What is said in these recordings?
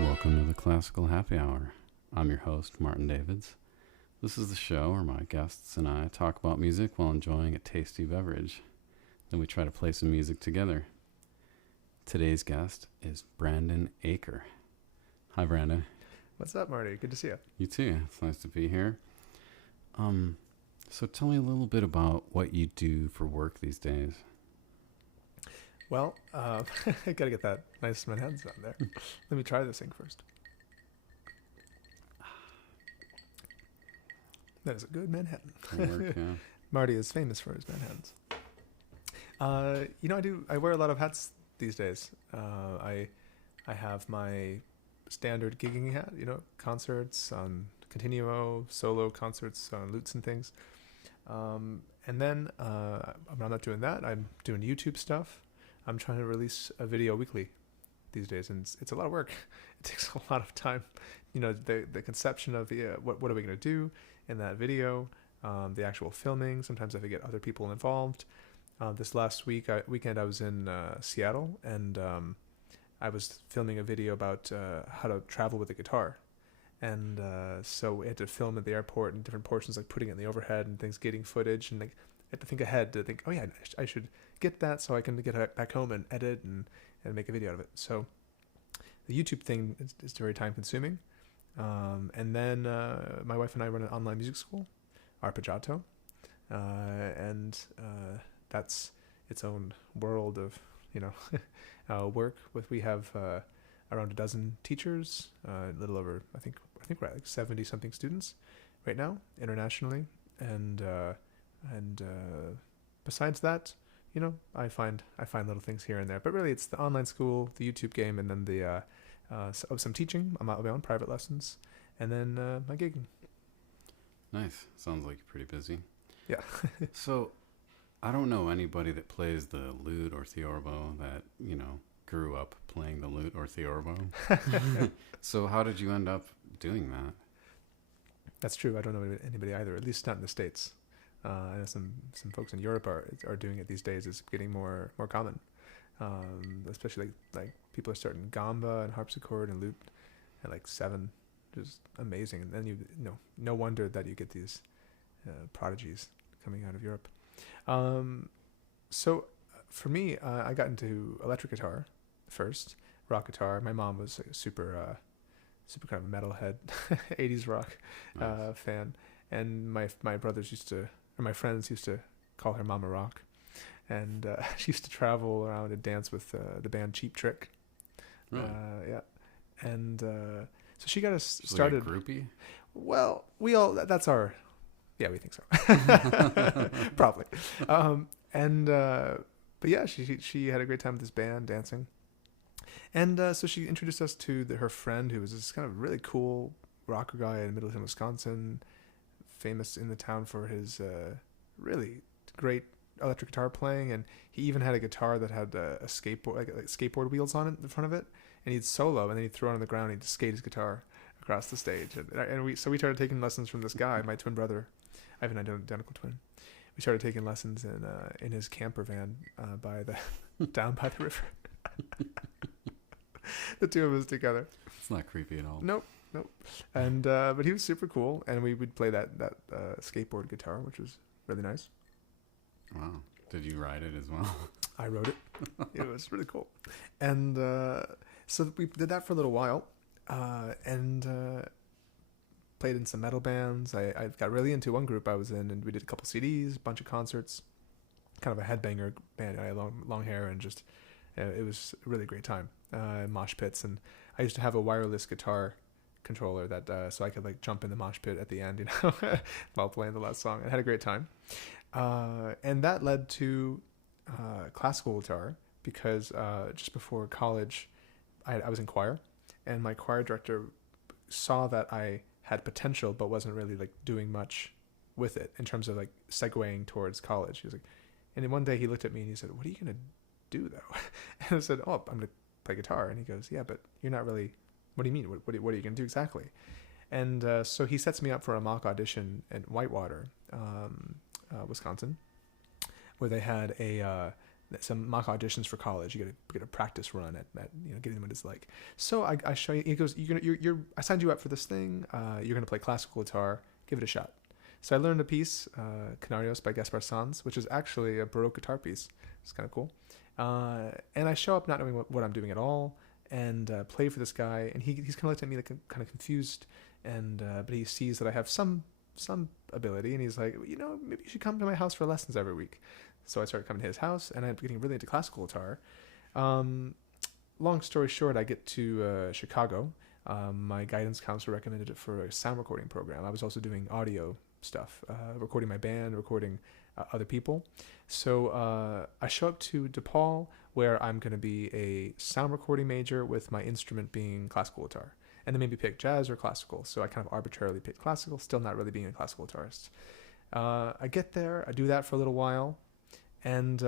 Welcome to the Classical Happy Hour. I'm your host, Martin Davids. This is the show where my guests and I talk about music while enjoying a tasty beverage. Then we try to play some music together. Today's guest is Brandon Acker. Hi, Brandon. What's up, Marty? Good to see you. You too. It's nice to be here. So tell me a little bit about what you do for work these days. Well, I gotta get that nice Manhattan sound there. Let me try this thing first. That is a good Manhattan. Work, yeah. Marty is famous for his Manhattans. I wear a lot of hats these days. I have my standard gigging hat, concerts on continuo, solo concerts on lutes and things. And then I'm not doing that. I'm doing YouTube stuff. I'm trying to release a video weekly these days, and it's a lot of work. It takes a lot of time. The conception of what are we going to do in that video, the actual filming. Sometimes I have to get other people involved. This last weekend I was in Seattle, and I was filming a video about how to travel with a guitar. And so we had to film at the airport in different portions, like putting it in the overhead and things, getting footage, and I had to think ahead to think, oh yeah, I should get that so I can get back home and edit and make a video out of it. So the YouTube thing is very time consuming. And then my wife and I run an online music school, Arpeggiato, and that's its own world of work. We have around a dozen teachers, a little over I think we're at like 70 something students right now internationally, and besides that, I find little things here and there, but really it's the online school, the YouTube game, and then the some teaching. I'm out of my own private lessons, and then my gigging. Nice. Sounds like you're pretty busy. Yeah. So I don't know anybody that plays the lute or theorbo that, grew up playing the lute or theorbo. So how did you end up doing that? That's true. I don't know anybody either, at least not in the States. I know some folks in Europe are doing it these days. It's getting more common, especially like people are starting gamba and harpsichord and lute at like 7, just amazing. And then no wonder that you get these prodigies coming out of Europe. So for me, I got into electric guitar first, rock guitar. My mom was a super kind of metalhead, 80s rock Nice. fan, and my brothers my friends used to call her Mama Rock, and she used to travel around and dance with the band Cheap Trick. Really? Yeah, and so she got us Just started. like a groupie? Well, that's our. Yeah, we think so. Probably. But yeah, she had a great time with this band dancing. And so she introduced us to her friend, who was this kind of really cool rocker guy in Middleton, Wisconsin, famous in the town for his really great electric guitar playing. And he even had a guitar that had a skateboard, like skateboard wheels on it in front of it. And he'd solo, and then he'd throw it on the ground, and he'd skate his guitar across the stage. And we started taking lessons from this guy, my twin brother. I have an identical twin. We started taking lessons in his camper van down by the river. The two of us together. It's not creepy at all. Nope. And but he was super cool, and we would play that skateboard guitar, which was really nice. Wow. Did you ride it as well? I wrote it. It was really cool. And so we did that for a little while, and played in some metal bands. I got really into one group I was in, and we did a couple CDs, a bunch of concerts. Kind of a headbanger band. I had long hair, and just it was a really great time. Mosh pits, and I used to have a wireless guitar controller that so I could like jump in the mosh pit at the end, while playing the last song. I had a great time, and that led to classical guitar because just before college, I was in choir, and my choir director saw that I had potential but wasn't really like doing much with it in terms of like segueing towards college. He was like, and then one day he looked at me and he said, "What are you gonna do though?" And I said, "Oh, I'm gonna play guitar." And he goes, "Yeah, but you're not really. What do you mean? What are you gonna do exactly?" And so he sets me up for a mock audition in Whitewater, Wisconsin, where they had some mock auditions for college. You get a practice run at getting what it's like. So I show you. He goes, I signed you up for this thing. You're gonna play classical guitar. Give it a shot. So I learned a piece, Canarios by Gaspar Sanz, which is actually a Baroque guitar piece. It's kind of cool. And I show up not knowing what I'm doing at all, and play for this guy. And he's kind of looked at me like kind of confused, and but he sees that I have some ability, and he's like, maybe you should come to my house for lessons every week. So I started coming to his house, and I'm getting really into classical guitar. Long story short, I get to Chicago. My guidance counselor recommended it for a sound recording program. I was also doing audio stuff, recording my band, recording other people. So I show up to DePaul, where I'm going to be a sound recording major with my instrument being classical guitar. And then maybe pick jazz or classical. So I kind of arbitrarily picked classical, still not really being a classical guitarist. I get there, I do that for a little while, and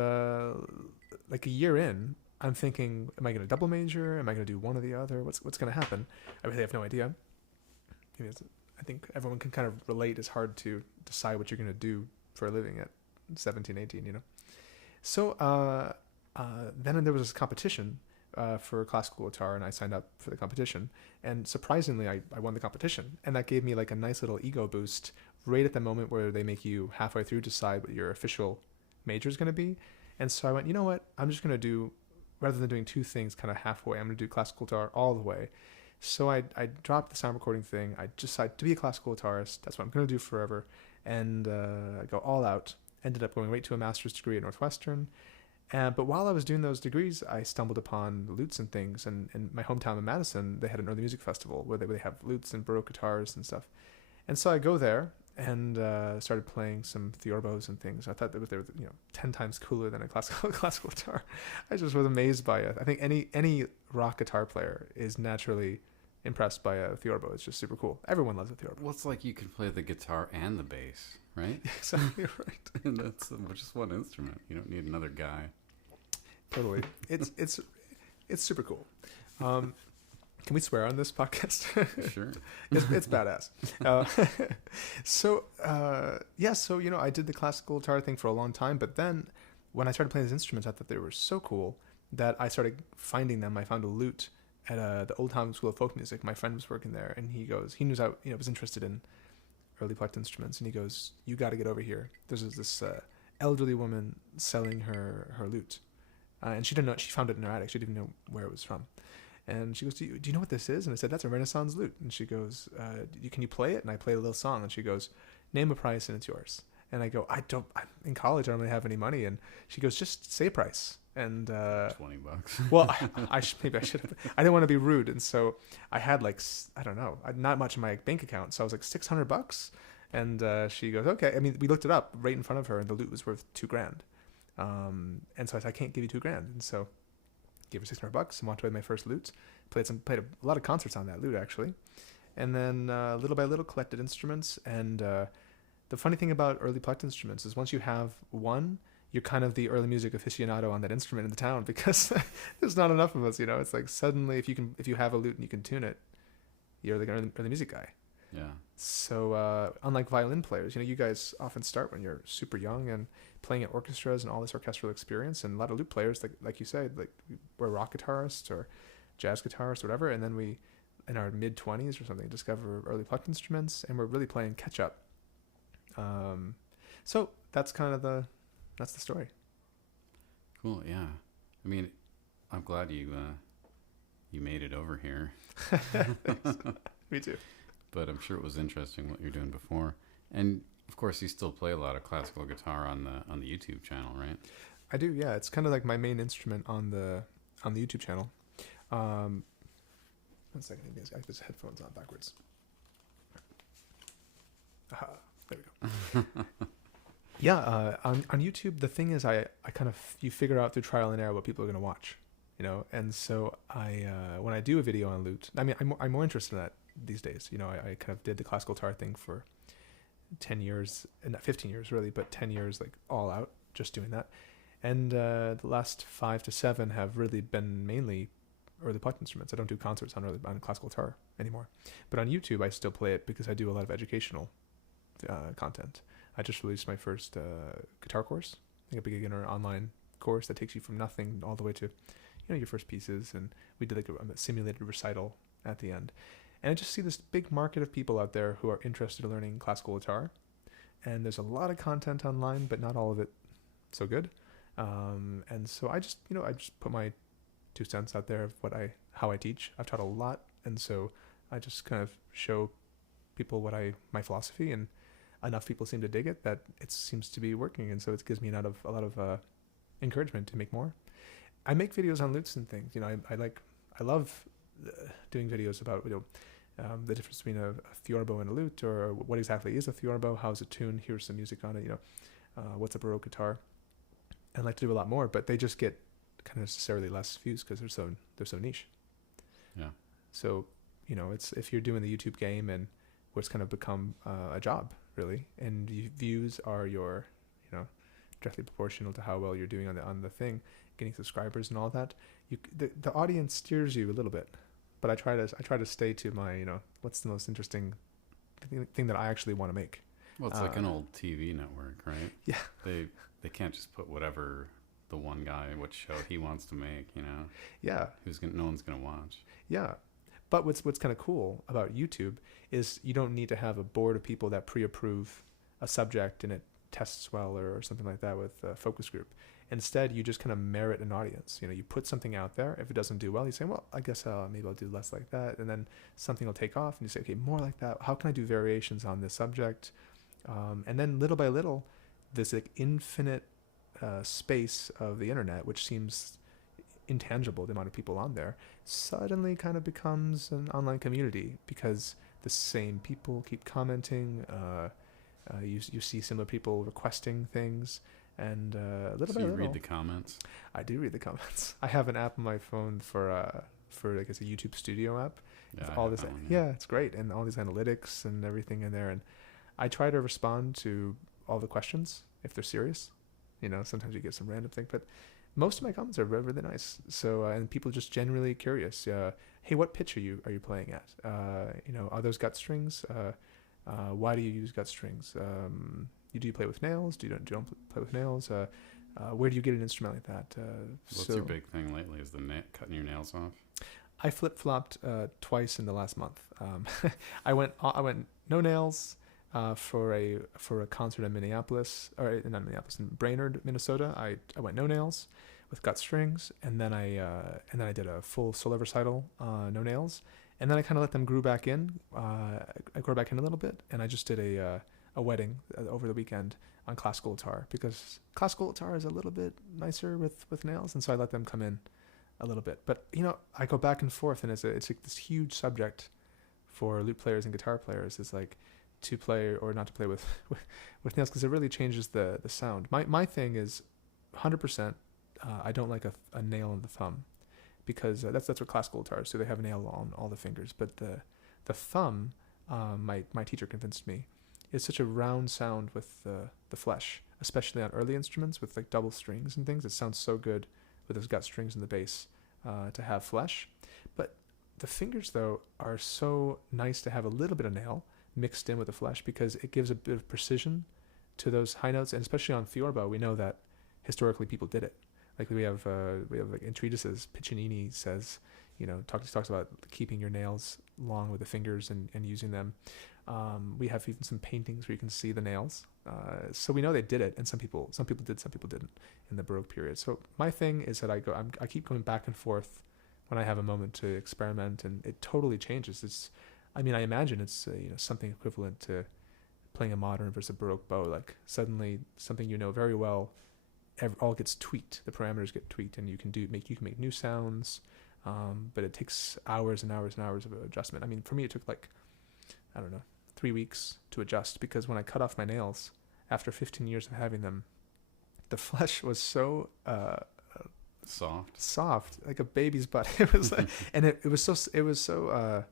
like a year in, I'm thinking, am I going to double major? Am I going to do one or the other? What's going to happen? I really have no idea. I think everyone can kind of relate. It's hard to decide what you're going to do for a living at 17, 18, So then there was this competition for classical guitar, and I signed up for the competition. And surprisingly, I won the competition. And that gave me like a nice little ego boost right at the moment where they make you halfway through decide what your official major is going to be. And so I went, you know what? I'm just going to do, rather than doing two things kind of halfway, I'm going to do classical guitar all the way. So I dropped the sound recording thing. I decided to be a classical guitarist. That's what I'm going to do forever. And I go all out. Ended up going right to a master's degree at Northwestern. But while I was doing those degrees, I stumbled upon lutes and things. And in my hometown of Madison, they had an early music festival where they have lutes and Baroque guitars and stuff. And so I go there and started playing some theorbos and things. I thought they were 10 times cooler than a classical guitar. I just was amazed by it. I think any rock guitar player is naturally impressed by a theorbo. It's just super cool. Everyone loves a theorbo. Well, it's like you can play the guitar and the bass, right? Exactly right. And that's just one instrument. You don't need another guy. Totally. It's super cool. Can we swear on this podcast? Sure. It's badass. So I did the classical guitar thing for a long time, but then when I started playing these instruments, I thought they were so cool that I started finding them. I found a lute at the Old Town School of Folk Music. My friend was working there, and he knew I was interested in early plucked instruments, and he goes, "You got to get over here. There's this elderly woman selling her lute, and she didn't know. She found it in her attic. She didn't know where it was from." And she goes, do you know what this is? And I said, that's a Renaissance lute. And she goes, can you play it? And I played a little song. And she goes, name a price and it's yours. And I go, I'm in college. I don't really have any money. And she goes, just say a price. And $20. Well, maybe I should have. I didn't want to be rude. And so I had not much in my bank account. So I was like $600. And she goes, okay. I mean, we looked it up right in front of her, and the lute was worth $2,000. And so I said, I can't give you $2,000. And so gave her $600 and walked away with my first lute. Played a lot of concerts on that lute, actually. And then little by little collected instruments. And the funny thing about early plucked instruments is once you have one, you're kind of the early music aficionado on that instrument in the town, because there's not enough of us. It's like suddenly if you have a lute and you can tune it, you're the early music guy. Yeah. So unlike violin players, you guys often start when you're super young and playing at orchestras and all this orchestral experience, and a lot of lute players, like you say, we're rock guitarists or jazz guitarists or whatever, and then we, in our mid-20s or something, discover early plucked instruments, and we're really playing catch-up. So that's kind of the story. Cool, yeah. I mean, I'm glad you made it over here. Me too. But I'm sure it was interesting what you're doing before. And of course, you still play a lot of classical guitar on the YouTube channel, right? I do, yeah. It's kind of like my main instrument on the YouTube channel. 1 second, I have these headphones on backwards. Aha, there we go. Yeah, on YouTube, the thing is, I kind of, you figure out through trial and error what people are going to watch, And so when I do a video on lute, I mean, I'm more interested in that these days. I kind of did the classical guitar thing for 10 years, and not 15 years really, but 10 years like all out, just doing that. And the last 5 to 7 have really been mainly early plucked instruments. I don't do concerts on classical guitar anymore. But on YouTube, I still play it because I do a lot of educational content. I just released my first guitar course, like a beginner online course that takes you from nothing all the way to, your first pieces. And we did like a simulated recital at the end. And I just see this big market of people out there who are interested in learning classical guitar. And there's a lot of content online, but not all of it so good. And so I just put my 2 cents out there of how I teach. I've taught a lot, and so I just kind of show people my philosophy, and enough people seem to dig it that it seems to be working, and so it gives me a lot of encouragement to make more. I make videos on lutes and things. I love doing videos about the difference between a theorbo and a lute, or what exactly is a theorbo, how is it tuned, here's some music on it, what's a Baroque guitar. I'd like to do a lot more, but they just get kind of necessarily less views because they're so niche. Yeah. So, it's if you're doing the YouTube game and what's kind of become a job really, and views are directly proportional to how well you're doing on the thing, getting subscribers and all that. The audience steers you a little bit, but I try to stay to my what's the most interesting thing that I actually want to make. Well, it's like an old TV network, right? Yeah. They can't just put whatever the one guy, what show he wants to make, Yeah. No one's gonna watch. Yeah. But what's kind of cool about YouTube is you don't need to have a board of people that pre-approve a subject and it tests well or something like that with a focus group. Instead, you just kind of merit an audience. You put something out there. If it doesn't do well, you say, well, I guess maybe I'll do less like that. And then something will take off and you say, okay, more like that. How can I do variations on this subject? And then little by little, this like infinite space of the internet, which seems intangible, the amount of people on there, suddenly kind of becomes an online community because the same people keep commenting. You see similar people requesting things, and little by little. You read the comments? I do read the comments. I have an app on my phone for like it's a YouTube Studio app. Yeah, all this. It's great, and all these analytics and everything in there, and I try to respond to all the questions if they're serious. Sometimes you get some random thing, but most of my comments are really, really nice. So, and people just genuinely curious. Hey, what pitch are you playing at? Are those gut strings? Why do you use gut strings? Do you play with nails? Do you don't play with nails? Where do you get an instrument like that? What's your big thing lately? Is the cutting your nails off? I flip-flopped twice in the last month. I went no nails. For a concert in Minneapolis, or not Minneapolis, in Brainerd, Minnesota, I went no nails with gut strings, and then I did a full solo recital, no nails, and then I kind of let them grow back in. I grew back in a little bit, and I just did a wedding over the weekend on classical guitar, because classical guitar is a little bit nicer with nails, and so I let them come in a little bit. But I go back and forth, and it's like this huge subject for lute players and guitar players. It's like to play or not to play with nails, because it really changes the sound. My thing is 100%. I don't like a nail on the thumb, because that's what classical guitars do. They have a nail on all the fingers, but the thumb, my teacher convinced me, is such a round sound with the flesh, especially on early instruments with like double strings and things. It sounds so good with those gut strings and the bass to have flesh. But the fingers though are so nice to have a little bit of nail mixed in with the flesh, because it gives a bit of precision to those high notes, and especially on theorbo, we know that historically people did it. Like we have like in treatises, Piccinini says, talks about keeping your nails long with the fingers and using them. We have even some paintings where you can see the nails. So we know they did it, and some people did, some people didn't in the Baroque period. So my thing is that I keep going back and forth when I have a moment to experiment, and it totally changes. I imagine it's something equivalent to playing a modern versus a Baroque bow. Like suddenly something very well, all gets tweaked. The parameters get tweaked, and you can make new sounds. But it takes hours and hours and hours of adjustment. For me, it took 3 weeks to adjust, because when I cut off my nails after 15 years of having them, the flesh was so soft, like a baby's butt. It was like, and it was so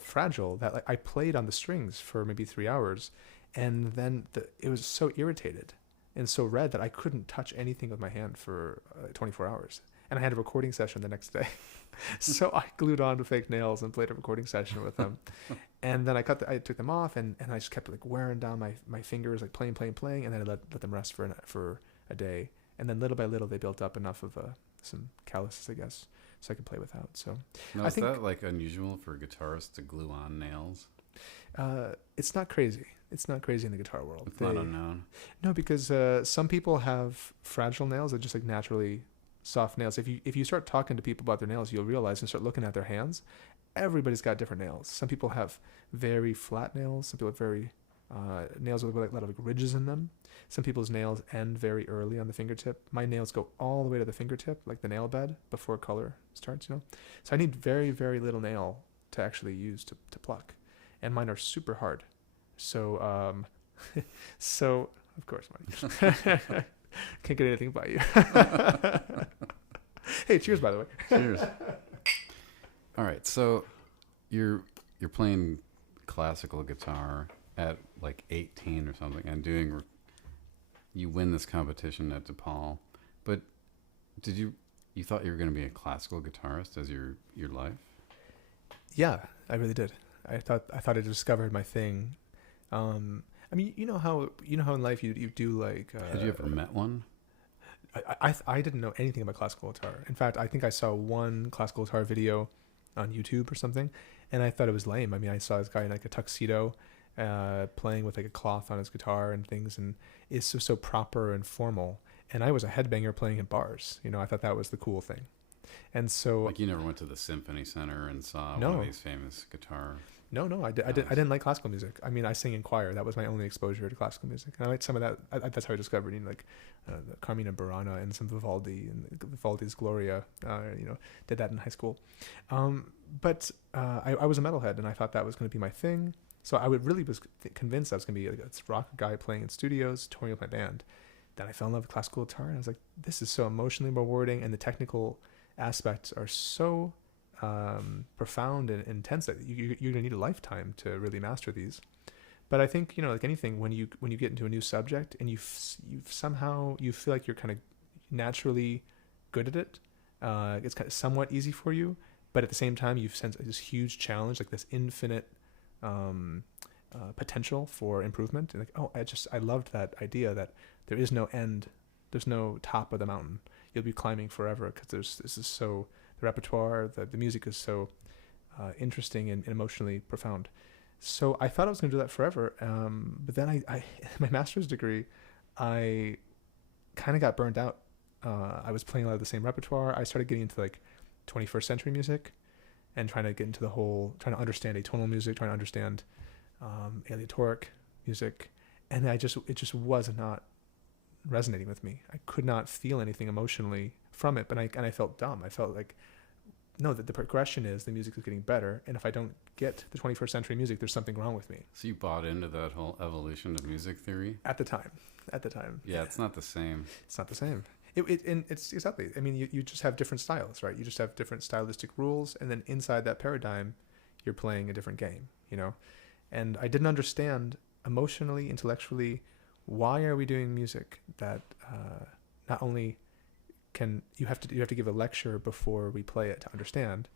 fragile that I played on the strings for maybe 3 hours, and then it was so irritated and so red that I couldn't touch anything with my hand for 24 hours. And I had a recording session the next day. So I glued on to fake nails and played a recording session with them. And then I took them off, and I just kept wearing down my fingers, playing, and then I let them rest for a day. and then little by little they built up enough of some calluses, I guess, so I could play without. So Now, I is think that like unusual for guitarists to glue on nails? it's not crazy. It's not crazy in the guitar world. It's not unknown. No, because some people have fragile nails that just like naturally soft nails. If you start talking to people about their nails, you'll realize and start looking at their hands. Everybody's got different nails. Some people have very flat nails. Some people have very nails with like a lot of like ridges in them. Some people's nails end very early on the fingertip. My nails go all the way to the fingertip, like the nail bed, before color starts, you know? So I need very, very little nail to actually use to pluck. And mine are super hard. So, so of course, Marty. Can't get anything by you. Hey, cheers, by the way. Cheers. All right, so you're playing classical guitar at like 18 or something, and you win this competition at DePaul. But you thought you were going to be a classical guitarist as your life? Yeah, I really did. I thought I discovered my thing. I mean, you know how in life you do like. Had you ever met one? I didn't know anything about classical guitar. In fact, I think I saw one classical guitar video on YouTube or something, and I thought it was lame. I mean, I saw this guy in like a tuxedo, playing with like a cloth on his guitar and things, and it's so proper and formal. And I was a headbanger playing in bars. You know, I thought that was the cool thing. And so, like, you never went to the Symphony Center and saw No. one of these famous guitar. No, I didn't like classical music. I mean, I sing in choir. That was my only exposure to classical music. And I liked some of that. That's how I discovered, you know, like Carmina Burana and some Vivaldi and Vivaldi's Gloria. Did that in high school. But I was a metalhead, and I thought that was going to be my thing. So I was convinced I was going to be like a rock guy playing in studios, touring with my band. Then I fell in love with classical guitar, and I was like, this is so emotionally rewarding, and the technical aspects are so profound and intense that you're going to need a lifetime to really master these. But I think, you know, like anything, when you get into a new subject and you feel like you're kind of naturally good at it, it's kind of somewhat easy for you, but at the same time you sense this huge challenge, like this infinite potential for improvement. And like, I loved that idea that there is no end, there's no top of the mountain. You'll be climbing forever because the repertoire, the music is so interesting and emotionally profound. So I thought I was going to do that forever. But then I my master's degree, I kind of got burned out. I was playing a lot of the same repertoire. I started getting into like 21st century music and trying to understand atonal music, trying to understand aleatoric music. And it just was not resonating with me. I could not feel anything emotionally from it, but I felt dumb. I felt like, no, that the progression is the music is getting better, and if I don't get the 21st century music, there's something wrong with me. So you bought into that whole evolution of music theory? At the time. Yeah, it's not the same. It's not the same. It's exactly. I mean, you just have different styles, right? You just have different stylistic rules, and then inside that paradigm, you're playing a different game, you know? And I didn't understand emotionally, intellectually, why are we doing music that not only can you have to give a lecture before we play it to understand.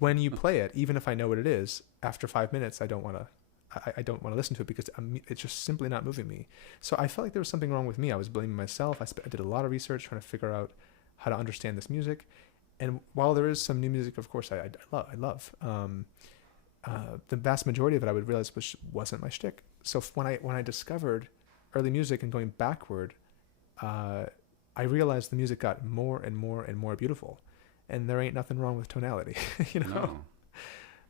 When you play it, even if I know what it is, after 5 minutes I don't want to listen to it because it's just simply not moving me. So I felt like there was something wrong with me. I was blaming myself. I did a lot of research trying to figure out how to understand this music. And while there is some new music, of course, I love. The vast majority of it I would realize wasn't my shtick. So when I discovered early music and going backward, I realized the music got more and more and more beautiful, and there ain't nothing wrong with tonality, you know.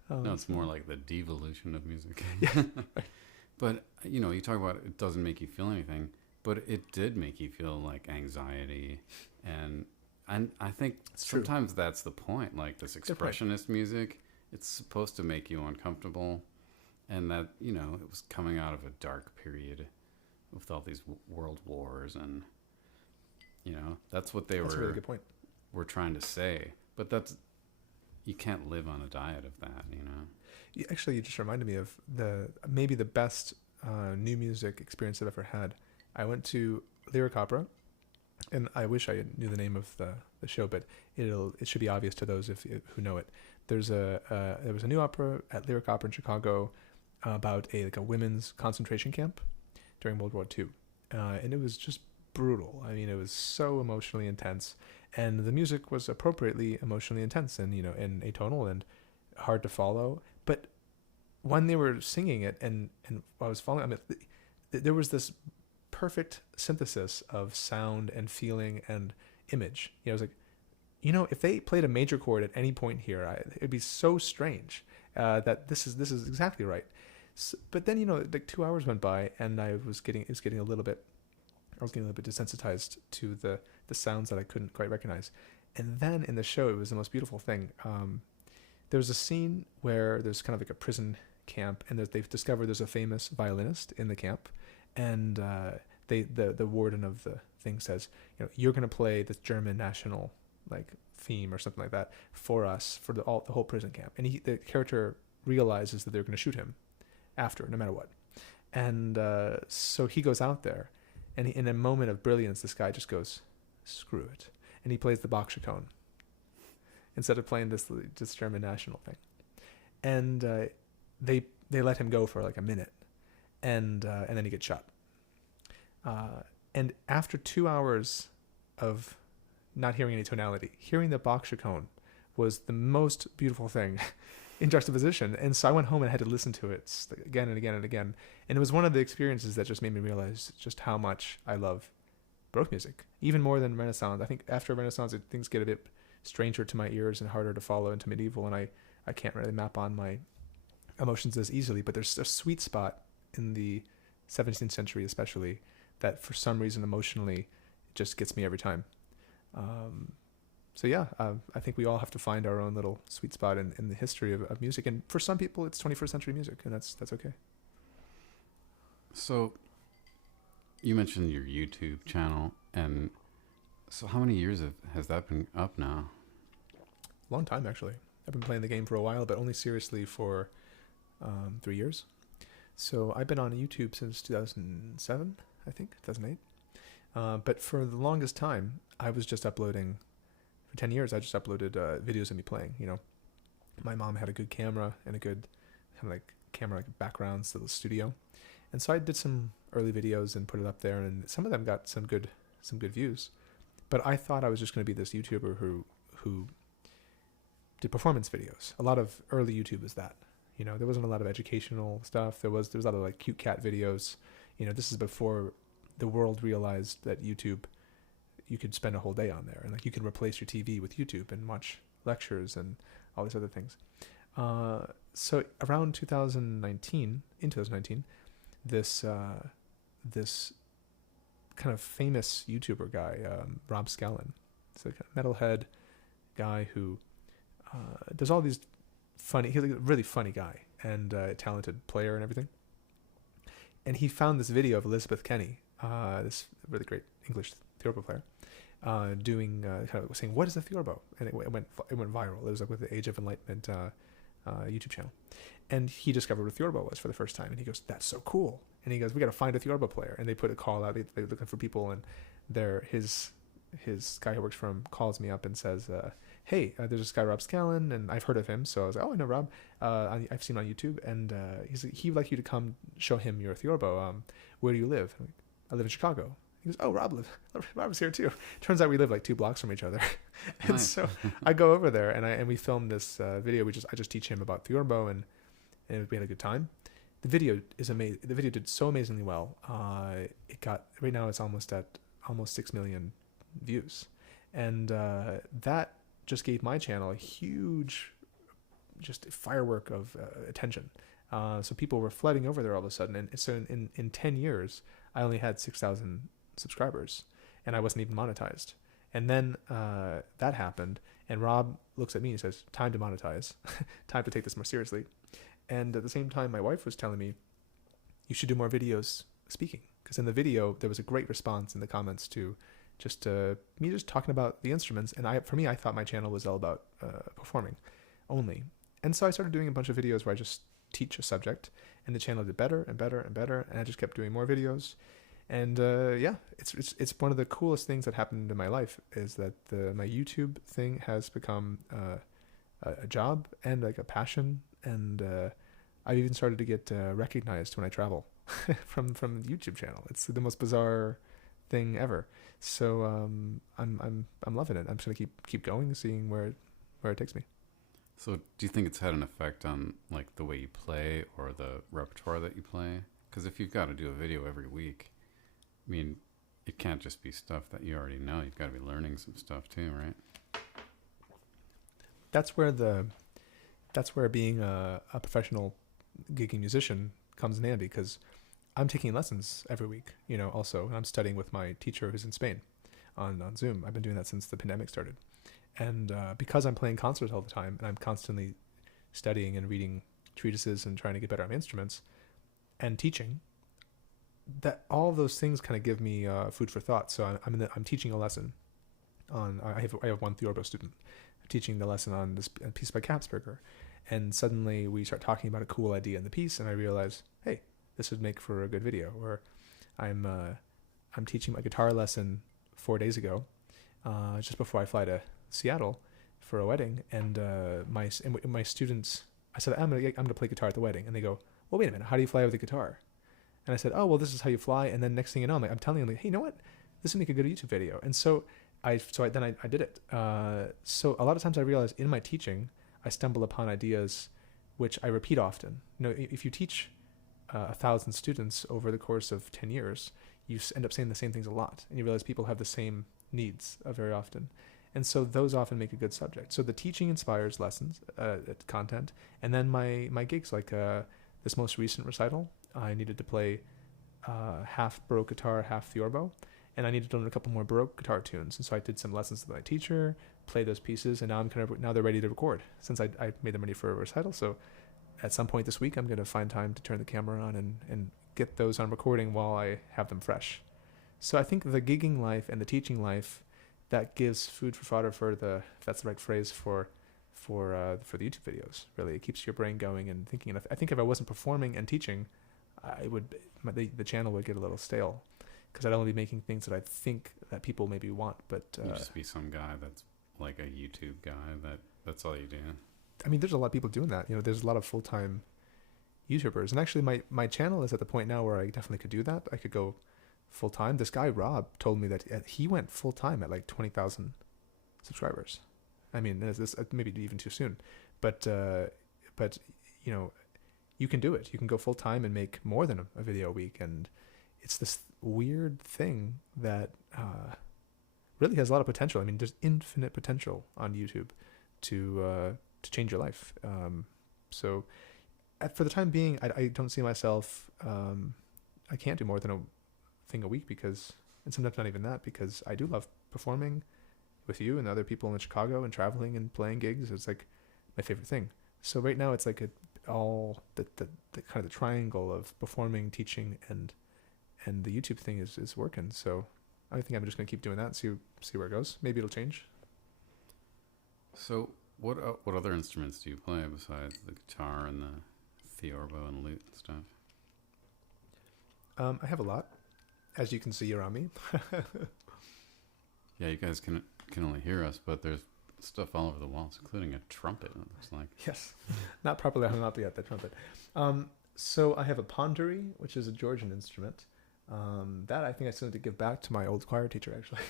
No, it's more like the devolution of music. Yeah. But you know, you talk about it doesn't make you feel anything, but it did make you feel like anxiety, and I think sometimes that's the point. Like this expressionist music, it's supposed to make you uncomfortable, and that, you know, it was coming out of a dark period with all these world wars, and you know, that's what that's a really good point. Were trying to say. But you can't live on a diet of that, you know. Actually, you just reminded me of maybe the best new music experience I've ever had. I went to Lyric Opera, and I wish I knew the name of the show, but it should be obvious to those who know it. There was a new opera at Lyric Opera in Chicago about a women's concentration camp during World War II, and it was just brutal. I mean, it was so emotionally intense, and the music was appropriately emotionally intense and, and atonal and hard to follow. But when they were singing it and I was following, I mean, there was this perfect synthesis of sound and feeling and image. I was like, if they played a major chord at any point here, it'd be so strange that this is exactly right. So, but then like 2 hours went by, and I was getting a little bit desensitized to the sounds that I couldn't quite recognize. And then in the show, it was the most beautiful thing. There was a scene where there's kind of like a prison camp, and they've discovered there's a famous violinist in the camp, and the warden of the thing says, you're going to play the German national like theme or something like that for us for the whole prison camp. And the character realizes that they're going to shoot him after, no matter what. And so he goes out there, and in a moment of brilliance, this guy just goes, screw it, and he plays the Bach chaconne instead of playing this German national thing. And they let him go for like a minute, and then he gets shot. And after 2 hours of not hearing any tonality, hearing the Bach chaconne was the most beautiful thing in juxtaposition. And so I went home and had to listen to it again and again and again. And it was one of the experiences that just made me realize just how much I love Baroque music, even more than Renaissance. I think after Renaissance, things get a bit stranger to my ears and harder to follow into medieval, and I can't really map on my emotions as easily. But there's a sweet spot in the 17th century especially that for some reason emotionally just gets me every time. I think we all have to find our own little sweet spot in the history of music. And for some people, it's 21st century music, and that's okay. So you mentioned your YouTube channel, and so how many years has that been up now? Long time, actually. I've been playing the game for a while, but only seriously for 3 years. So I've been on YouTube since 2007, I think, 2008. But for the longest time, I was just uploading. For 10 years, I just uploaded videos of me playing. My mom had a good camera and a good kind of like camera backgrounds to the studio, and so I did some early videos and put it up there, and some of them got some good views. But I thought I was just going to be this YouTuber who did performance videos. A lot of early YouTube was that. There wasn't a lot of educational stuff. There was a lot of like cute cat videos. This is before the world realized that YouTube, you could spend a whole day on there, and like you can replace your TV with YouTube and watch lectures and all these other things. So around 2019, this kind of famous YouTuber guy, Rob Scallon, it's a kind of metalhead guy who does all these he's a really funny guy and talented player and everything. And he found this video of Elizabeth Kenny, this really great English theorbo player, doing kind of saying, "What is a theorbo?" And it went viral. It was like with the Age of Enlightenment YouTube channel, and he discovered what a theorbo was for the first time. And he goes, "That's so cool!" And he goes, "We got to find a theorbo player." And they put a call out. They're looking for people, and his guy who works for him calls me up and says, "Hey, there's this guy Rob Scallon, and I've heard of him." So I was like, "Oh, I know Rob. I've seen him on YouTube, and he'd like you to come show him your theorbo. Where do you live?" I'm like, "I live in Chicago." He goes, "Oh, Rob's here too." Turns out we live like 2 blocks from each other. And Nice. so I go over there and we filmed this video. I just teach him about theorbo, and we had a good time. The video is amazing. The video did so amazingly well. It got, right now it's almost 6 million views. And that just gave my channel a huge just firework of attention. So people were flooding over there all of a sudden. And so in 10 years, I only had 6,000 subscribers, and I wasn't even monetized. And then that happened, and Rob looks at me and says, "Time to monetize. Time to take this more seriously." And at the same time, my wife was telling me, "You should do more videos speaking," because in the video there was a great response in the comments to just me just talking about the instruments. And I thought my channel was all about performing only. And so I started doing a bunch of videos where I just teach a subject, and the channel did better and better and better, and I just kept doing more videos. And it's one of the coolest things that happened in my life is that my YouTube thing has become a job and like a passion, and I've even started to get recognized when I travel from the YouTube channel. It's the most bizarre thing ever. So I'm loving it. I'm just gonna keep going, seeing where it takes me. So do you think it's had an effect on like the way you play or the repertoire that you play? Because if you've got to do a video every week, I mean, it can't just be stuff that you already know. You've got to be learning some stuff too, right? That's where being a professional gigging musician comes in handy, because I'm taking lessons every week, also, and I'm studying with my teacher who's in Spain on Zoom. I've been doing that since the pandemic started. And because I'm playing concerts all the time and I'm constantly studying and reading treatises and trying to get better at my instruments and teaching, that all those things kind of give me food for thought. So I'm teaching a lesson on, I have one theorbo student. I'm teaching the lesson on this piece by Kapsberger. And suddenly we start talking about a cool idea in the piece, and I realize, hey, this would make for a good video. Or I'm teaching my guitar lesson 4 days ago, just before I fly to Seattle for a wedding, and my students, I said, I'm gonna play guitar at the wedding, and they go, well, wait a minute, how do you fly with a guitar? And I said, oh, well, this is how you fly. And then next thing you know, I'm telling them, like, hey, you know what, this would make a good YouTube video. And so I did it. So a lot of times I realize in my teaching I stumble upon ideas which I repeat often. If you teach 1,000 students over the course of 10 years, you end up saying the same things a lot, and you realize people have the same needs very often. And so those often make a good subject. So the teaching inspires lessons, content, and then my gigs, like this most recent recital, I needed to play half Baroque guitar, half theorbo, and I needed to learn a couple more Baroque guitar tunes. And so I did some lessons with my teacher, played those pieces, and now they're ready to record, since I made them ready for a recital. So at some point this week, I'm going to find time to turn the camera on and get those on recording while I have them fresh. So I think the gigging life and the teaching life, that gives food for fodder for if that's the right phrase, for the YouTube videos. Really, it keeps your brain going and thinking. And I think if I wasn't performing and teaching, the channel would get a little stale, because I'd only be making things that I think that people maybe want. But you'd just be some guy that's like a YouTube guy that's all you do. I mean, there's a lot of people doing that. There's a lot of full-time YouTubers, and actually my channel is at the point now where I definitely could do that. I could go full-time. This guy Rob told me that he went full-time at like 20,000 subscribers. I mean, this maybe even too soon, but you can do it. You can go full-time and make more than a video a week, and it's this weird thing that really has a lot of potential. I mean, there's infinite potential on YouTube to change your life. So for the time being, I don't see myself, I can't do more than a thing a week, and sometimes not even that, because I do love performing with you and other people in Chicago, and traveling and playing gigs. It's like my favorite thing. So right now it's like all the kind of the triangle of performing, teaching, and the YouTube thing is working. So I think I'm just going to keep doing that and see where it goes. Maybe it'll change. So what other instruments do you play besides the guitar and the theorbo and lute and stuff? I have a lot, as you can see around me. Yeah, you guys can only hear us, but there's stuff all over the walls, including a trumpet, it looks like. Yes, not properly hung up yet, the trumpet. So I have a ponderi, which is a Georgian instrument. That I think I still need to give back to my old choir teacher, actually.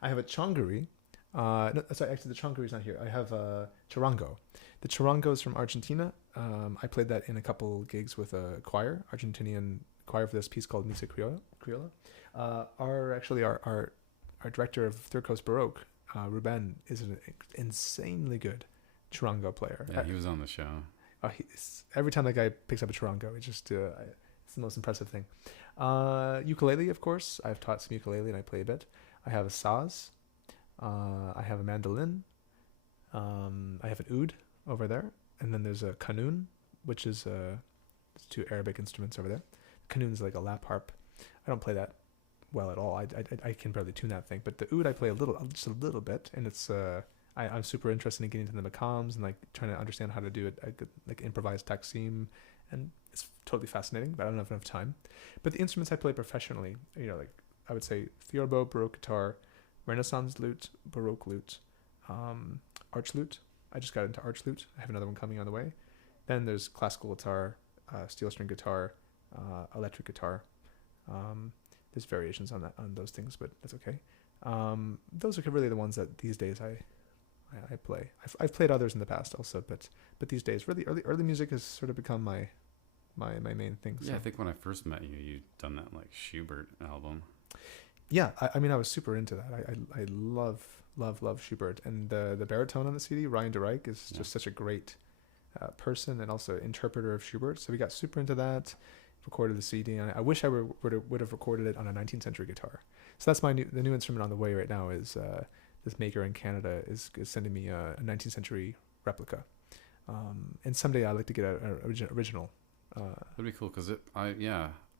I have a chongari. No, sorry, actually the chongari is not here. I have a charango. The charango is from Argentina. I played that in a couple gigs with a choir, Argentinian choir, for this piece called Misa Criolla. Our director of Third Coast Baroque, Ruben, is an insanely good charango player. Yeah, he was on the show. Every time that guy picks up a charango, it's just it's the most impressive thing. Ukulele, of course. I've taught some ukulele and I play a bit. I have a saz. I have a mandolin. I have an oud over there, and then there's a kanun, which is two Arabic instruments over there. Kanun is like a lap harp. I don't play that well at all. I can barely tune that thing. But the oud I play just a little bit, and it's I'm super interested in getting into the maqams and like trying to understand how to do it, like improvised taksim, and it's totally fascinating. But I don't have enough time. But the instruments I play professionally, like I would say theorbo, Baroque guitar, Renaissance lute, Baroque lute, arch lute. I just got into arch lute. I have another one coming on the way. Then there's classical guitar, steel string guitar, electric guitar. there's variations on those things, but that's okay. Those are really the ones that these days I play. I've played others in the past also, but these days really early music has sort of become my main thing. Yeah, So. I think when I first met you, you'd done that like Schubert album. Yeah, I mean I was super into that. I love Schubert, and the baritone on the CD, Ryan DeReich, is just such a great person and also interpreter of Schubert. So we got super into that. Recorded the CD, and I wish I would have recorded it on a 19th century guitar. So that's the new instrument on the way right now. Is this maker in Canada is sending me a 19th century replica, and someday I'd like to get an original. That'd be cool because I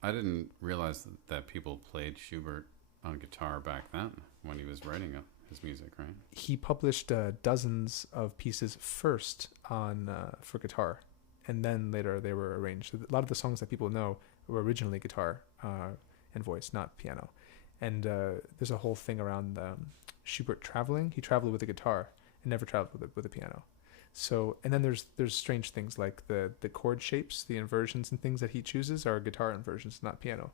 didn't realize that people played Schubert on guitar back then when he was writing his music, right? He published dozens of pieces first on for guitar, and then later they were arranged. So a lot of the songs that people know were originally guitar and voice, not piano. And there's a whole thing around Schubert traveling. He traveled with a guitar and never traveled with a piano. So, and then there's strange things like the chord shapes, the inversions and things that he chooses are guitar inversions, not piano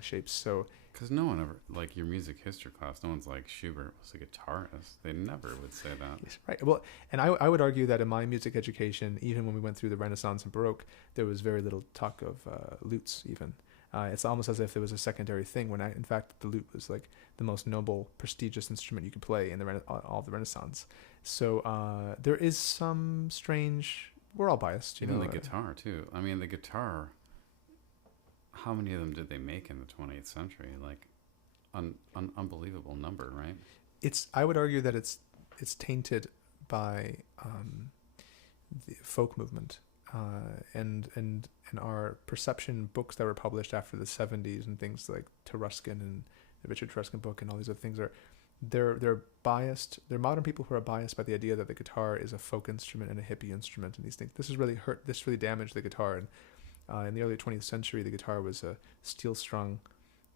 shapes. So, because no one ever, like your music history class, no one's like Schubert was a guitarist. They never would say that. Yes, right. Well, and I would argue that in my music education, even when we went through the Renaissance and Baroque, there was very little talk of lutes even. It's almost as if there was a secondary thing when in fact the lute was like the most noble, prestigious instrument you could play in all the Renaissance. So there is some strange. We're all biased, Even the guitar too. I mean, the guitar. How many of them did they make in the 20th century? Like, an unbelievable number, right? I would argue that it's tainted by the folk movement. And our perception books that were published after the 70s and things like Taruskin and the Richard Taruskin book and all these other things they're biased. They're modern people who are biased by the idea that the guitar is a folk instrument and a hippie instrument and these things. This really damaged the guitar. And in the early 20th century, the guitar was a steel-strung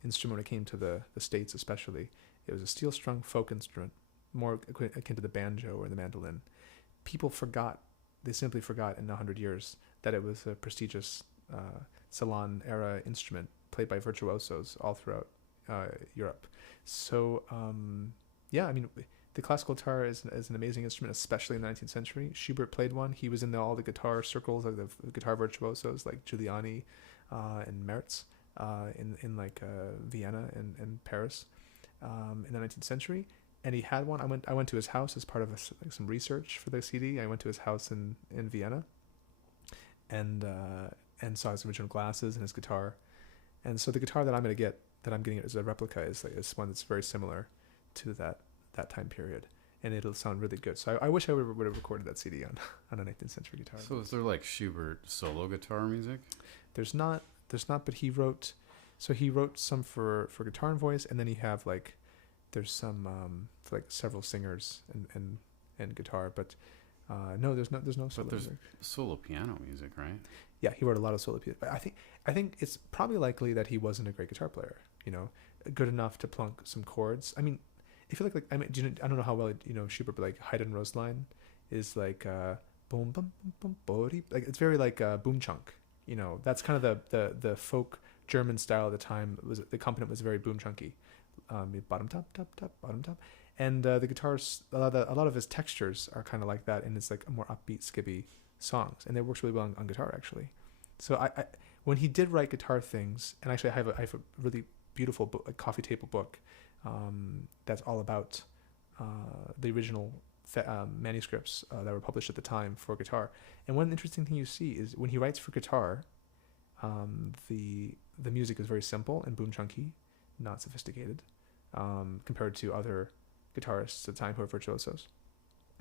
instrument when it came to the States especially. It was a steel-strung folk instrument, more akin to the banjo or the mandolin. People simply forgot in 100 years that it was a prestigious salon-era instrument played by virtuosos all throughout Europe. So, I mean, the classical guitar is an amazing instrument, especially in the 19th century. Schubert played one. He was in all the guitar circles of the guitar virtuosos like Giuliani and Merz in Vienna and Paris in the 19th century. And he had one. I went to his house as part of some research for the CD. I went to his house in Vienna, and saw his original glasses and his guitar. And so the guitar that I'm getting as a replica is one that's very similar to that time period, and it'll sound really good. So I wish I would have recorded that CD on a 19th century guitar. So is there like Schubert solo guitar music? There's not, but he wrote some for guitar and voice, and then you have there's some for several singers and guitar, but no, there's no solo. But there's music. solo piano music, right? Yeah, he wrote a lot of solo piano. But I think it's probably likely that he wasn't a great guitar player. Good enough to plunk some chords. I mean, I feel I don't know how well Schubert, but Heidenrostlein is boom bum bum body. It's very boom chunk. That's kind of the folk German style at the time. The accompaniment was very boom chunky. Bottom top top top bottom top, and the guitars a lot of his textures are kind of like that, and it's more upbeat skibby songs, and it works really well on guitar actually. So I when he did write guitar things, and actually I have a really beautiful book, a coffee table book that's all about the original manuscripts that were published at the time for guitar. And one interesting thing you see is when he writes for guitar, the music is very simple and boom chunky, not sophisticated, compared to other guitarists at the time who are virtuosos.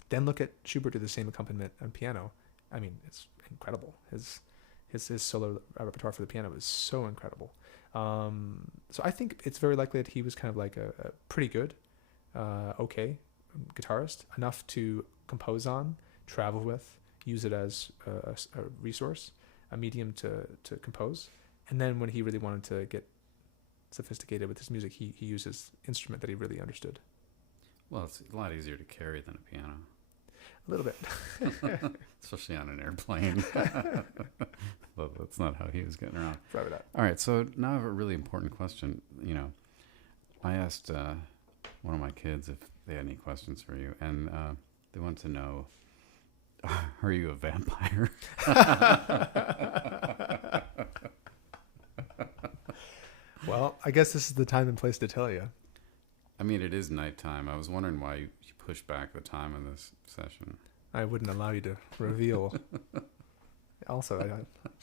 Then look at Schubert do the same accompaniment on piano. I mean, it's incredible. His solo repertoire for the piano is so incredible. So I think it's very likely that he was kind of a pretty good, okay guitarist, enough to compose on, travel with, use it as a resource, a medium to compose. And then when he really wanted to get sophisticated with his music, he used his instrument that he really understood. Well, it's a lot easier to carry than a piano. A little bit. Especially on an airplane. That's not how he was getting around. Probably not. All right, so now I have a really important question. I asked one of my kids if they had any questions for you, and they want to know, are you a vampire? Well, I guess this is the time and place to tell you. I mean, it is nighttime. I was wondering why you pushed back the time of this session. I wouldn't allow you to reveal. Also,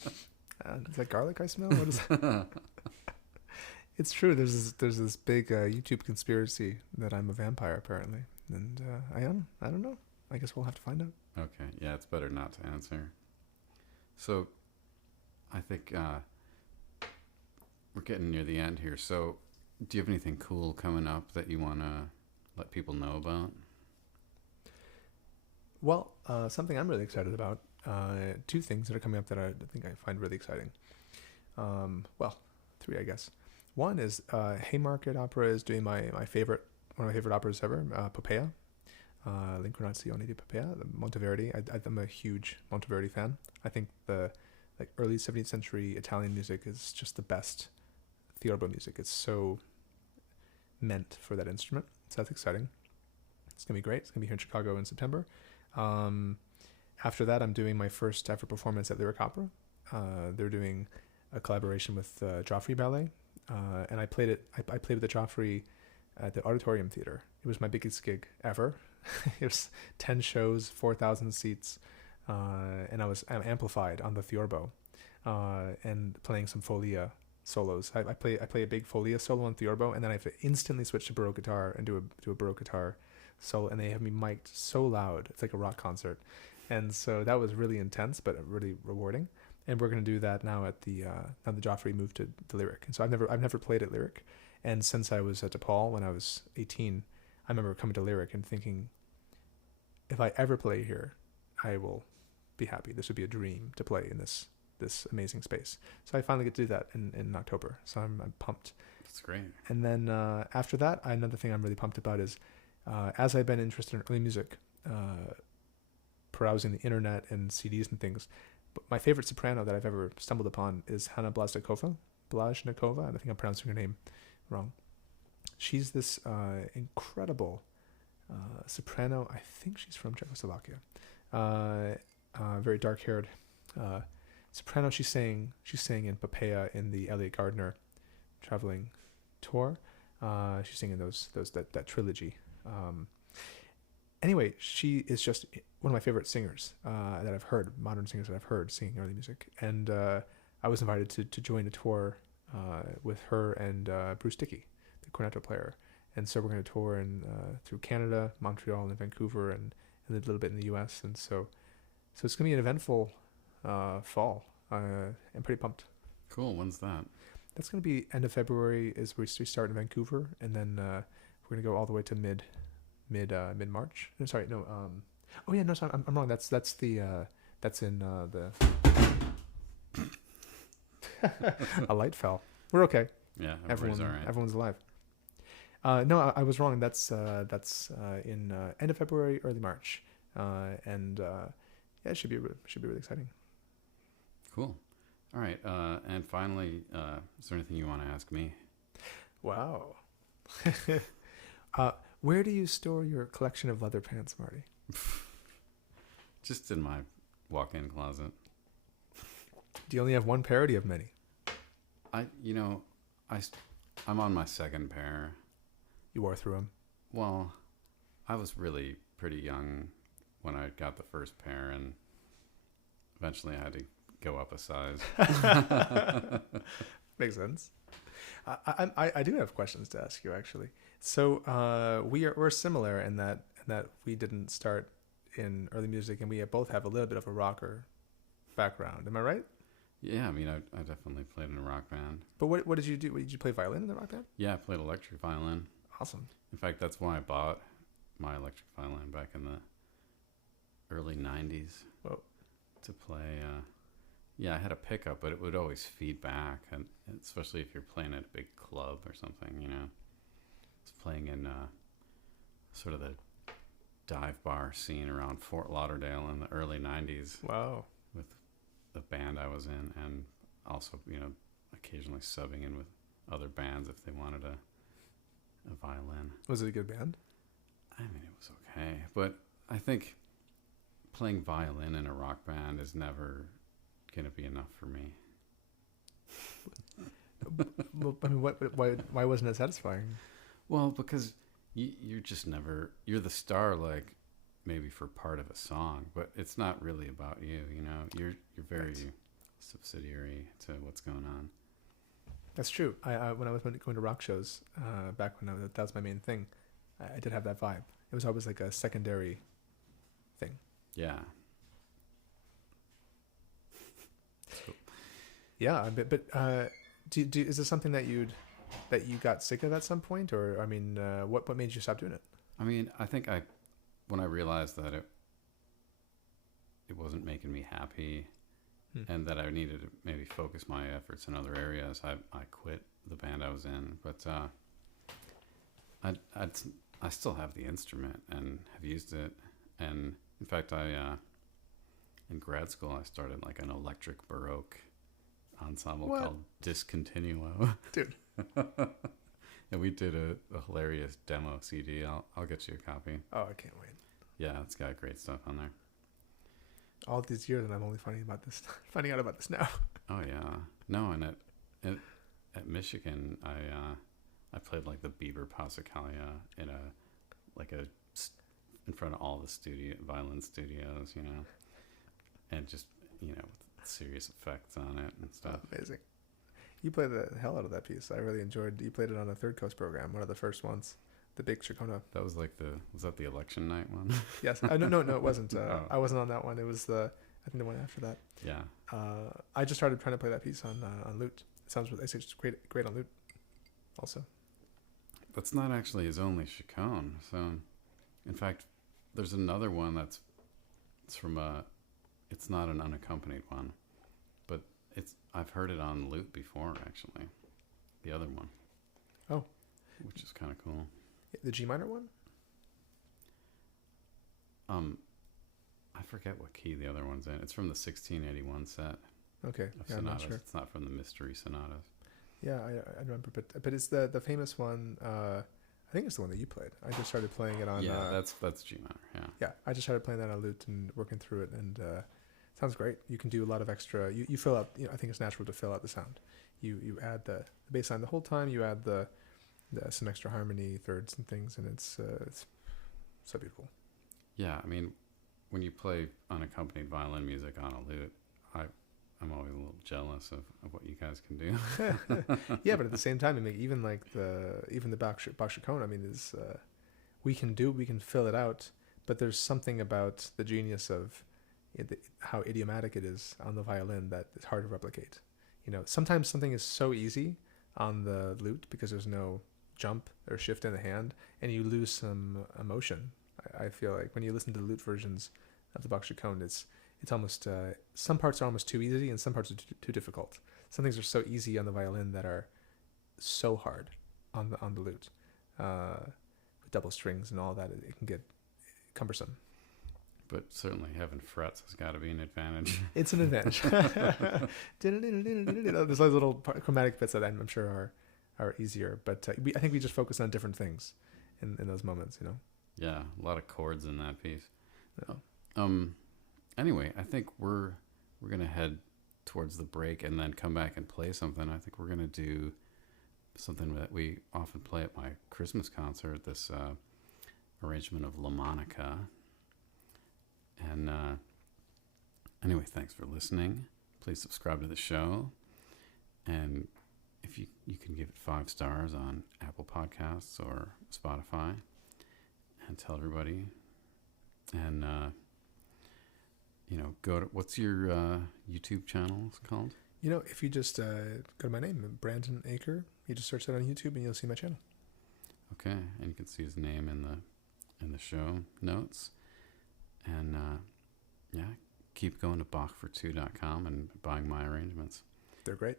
is that garlic I smell? What is that? It's true. There's this big YouTube conspiracy that I'm a vampire, apparently. And I am. I don't know. I guess we'll have to find out. Okay. Yeah, it's better not to answer. So, I think we're getting near the end here. So, do you have anything cool coming up that you want to let people know about? Well, something I'm really excited about. Two things that are coming up that I think I find really exciting. Well, three, I guess. One is Haymarket Opera is doing one of my favorite operas ever, Popea, L'Incarnazione di Popea, the Monteverdi. I'm a huge Monteverdi fan. I think the early 17th century Italian music is just the best theorbo music. It's so meant for that instrument. So that's exciting. It's going to be great. It's going to be here in Chicago in September. After that, I'm doing my first ever performance at Lyric Opera. They're doing a collaboration with Joffrey Ballet. And I played with the Joffrey at the Auditorium Theater. It was my biggest gig ever. It was 10 shows, 4,000 seats, and I'm amplified on the theorbo, and playing some folia solos. I play a big folia solo on theorbo, and then I have to instantly switch to baroque guitar and do a baroque guitar solo, and they have me mic'd so loud. It's like a rock concert, and so that was really intense, but really rewarding. And we're going to do that now at now the Joffrey moved to the Lyric. And so I've never played at Lyric. And since I was at DePaul when I was 18, I remember coming to Lyric and thinking, if I ever play here, I will be happy. This would be a dream to play in this amazing space. So I finally get to do that in October. So I'm pumped. That's great. And then after that, another thing I'm really pumped about is, as I've been interested in early music, browsing the internet and CDs and things, my favorite soprano that I've ever stumbled upon is Hanna Blaznikova. I think I'm pronouncing her name wrong. She's this incredible soprano. I think she's from Czechoslovakia. Very dark-haired soprano. She's sang in Popea in the Elliot Gardner traveling tour. She's singing that trilogy. Anyway, she is just one of my favorite singers that I've heard, modern singers that I've heard singing early music. And I was invited to join a tour with her and Bruce Dickey, the cornetto player. And so we're going to tour through Canada, Montreal, and Vancouver, and a little bit in the U.S. And so it's going to be an eventful fall. I'm pretty pumped. Cool. When's that? That's going to be end of February is where we start in Vancouver, and then we're going to go all the way to mid-March. No, sorry, no. Oh yeah, no, sorry, I'm wrong. That's in the. A light fell. We're okay. Yeah, everyone's all right. Everyone's alive. No, I was wrong. That's in end of February, early March, and yeah, it should be really exciting. Cool. All right, and finally, is there anything you want to ask me? Wow. Where do you store your collection of leather pants, Marty? Just in my walk-in closet. Do you only have one pair, or do you have many? I'm on my second pair. You wore through them? Well, I was really pretty young when I got the first pair, and eventually I had to go up a size. Makes sense. I do have questions to ask you, actually. So we're similar in that we didn't start in early music, and we both have a little bit of a rocker background. Am I right? Yeah, I mean, I definitely played in a rock band. But what did you do? Did you play violin in the rock band? Yeah, I played electric violin. Awesome. In fact, that's why I bought my electric violin back in the early 90s. Whoa. To play. Yeah, I had a pickup, but it would always feed back, and especially if you're playing at a big club or something, you know. It's playing in sort of the dive bar scene around Fort Lauderdale in the early 90s. Wow. With a band band I was in, and also, occasionally subbing in with other bands if they wanted a violin. Was it a good band? I mean, it was okay, but I think playing violin in a rock band is never going to be enough for me. Well, I mean, why wasn't it satisfying? Well, because you're just never, you're the star, like maybe for part of a song, but it's not really about you. You're very subsidiary to what's going on. That's true. I when I was going to rock shows back when that was my main thing, I did have that vibe. It was always like a secondary thing. Yeah. Yeah, but is this something that you got sick of at some point, or I mean, what made you stop doing it? I mean, I think when I realized that it wasn't making me happy, and that I needed to maybe focus my efforts in other areas, I quit the band I was in. But I still have the instrument and have used it. And in fact, in grad school I started like an electric baroque ensemble called Discontinuo. Dude. And we did a hilarious demo CD. I'll get you a copy. Oh, I can't wait. Yeah, it's got great stuff on there. All these years, and I'm only finding out about this now. Oh yeah, no, and at Michigan, I played like the Bieber Passacaglia in front of all the violin studios, and just with serious effects on it and stuff. Amazing. You played the hell out of that piece. I really enjoyed. You played it on a Third Coast program, one of the first ones, the big Chacona. That was was that the election night one? Yes. No, it wasn't. I wasn't on that one. It was I think the one after that. Yeah. I just started trying to play that piece on lute. It's great on lute. Also. That's not actually his only chaconne. So, in fact, there's another one it's not an unaccompanied one, but I've heard it on lute before, actually. The other one. Oh. Which is kind of cool. The G minor one? I forget what key the other one's in. It's from the 1681 set. Okay. Yeah, I'm not sure. It's not from the Mystery Sonatas. Yeah, I remember, but it's the famous one. I think it's the one that you played. I just started playing it on. Yeah, that's G minor. Yeah. Yeah, I just started playing that on lute and working through it, and sounds great. You can do a lot of extra. You fill out. I think it's natural to fill out the sound. You add the bass line the whole time. You add some extra harmony, thirds, and things, and it's so beautiful. Yeah, I mean, when you play unaccompanied violin music on a lute, I'm always a little jealous of what you guys can do. Yeah, but at the same time, I mean, even the Bach Chaconne, I mean, we can fill it out, but there's something about the genius of how idiomatic it is on the violin that it's hard to replicate. Sometimes something is so easy on the lute because there's no jump or shift in the hand, and you lose some emotion. I feel like when you listen to the lute versions of the Bach Chaconne, it's almost some parts are almost too easy and some parts are too difficult. Some things are so easy on the violin that are so hard on the lute, with double strings and all that. It can get cumbersome. But certainly having frets has got to be an advantage. It's an advantage. There's those little chromatic bits that I'm sure are easier, but I think we just focus on different things in those moments. Yeah, a lot of chords in that piece. No. Anyway, I think we're gonna head towards the break and then come back and play something. I think we're gonna do something that we often play at my Christmas concert. This arrangement of La Monaca. And anyway, thanks for listening. Please subscribe to the show, and if you can give it 5 stars on Apple Podcasts or Spotify, and tell everybody. And go to, what's your YouTube channel called? If you just go to my name, Brandon Acker, you just search that on YouTube and you'll see my channel. Okay, and you can see his name in the show notes. And keep going to bachfor2.com and buying my arrangements. They're great.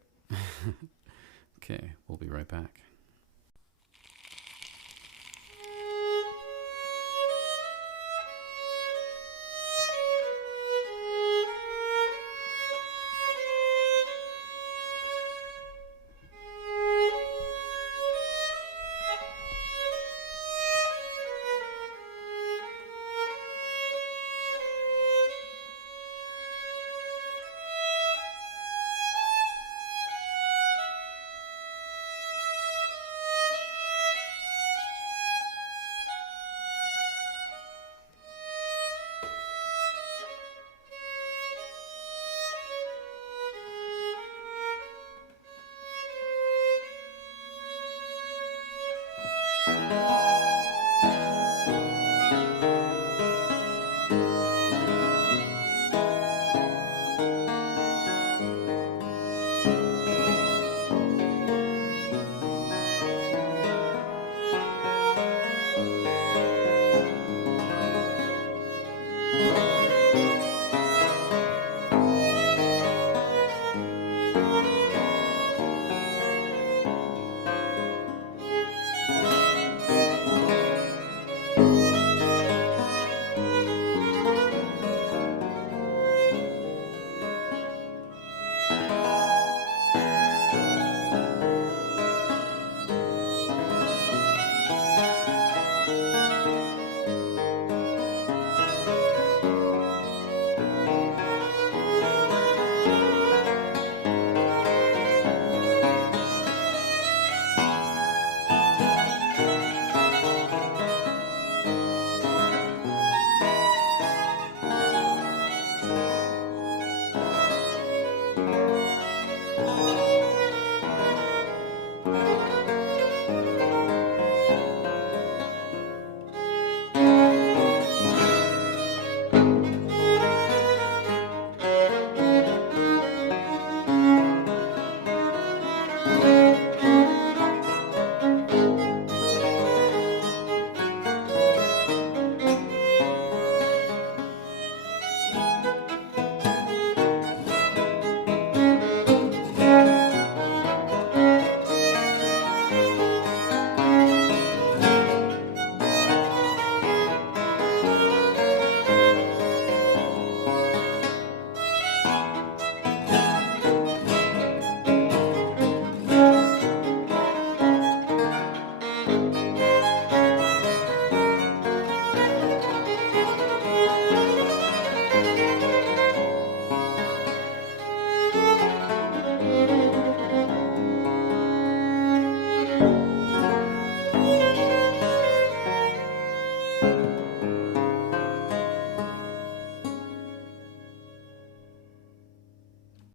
Okay, we'll be right back.